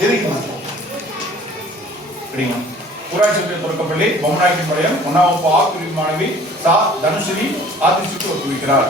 எதுக்குமா சரிங்களா ஊராட்சி ஒன்றிய தொடக்கப்பள்ளி பொம்மநாயக்கன் பாளையம் ஒன்னாம் வகுப்பு ஆ பிரிவு மாணவி சா. தனுஸ்ரீ ஆதிசுக்கு ஒத்துவிக்கிறார்